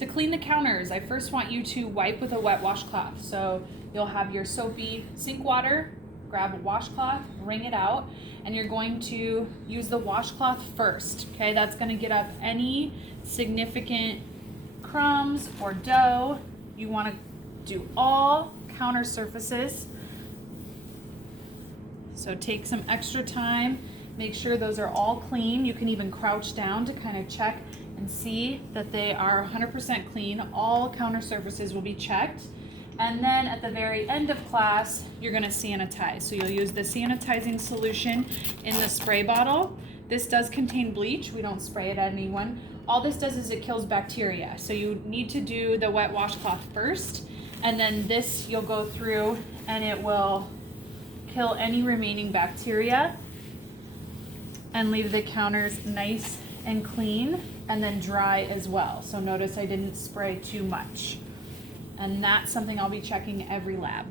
To clean the counters, I first want you to wipe with a wet washcloth. So you'll have your soapy sink water, grab a washcloth, wring it out, and you're going to use the washcloth first, okay? That's gonna get up any significant crumbs or dough. You wanna do all counter surfaces. So take some extra time, make sure those are all clean. You can even crouch down to kind of check and see that they are 100% clean. All counter surfaces will be checked. And then at the very end of class, you're gonna sanitize. So you'll use the sanitizing solution in the spray bottle. This does contain bleach. We don't spray it at anyone. All this does is it kills bacteria. So you need to do the wet washcloth first, and then this you'll go through and it will kill any remaining bacteria and leave the counters nice and clean and then dry as well. So notice I didn't spray too much. And that's something I'll be checking every lab.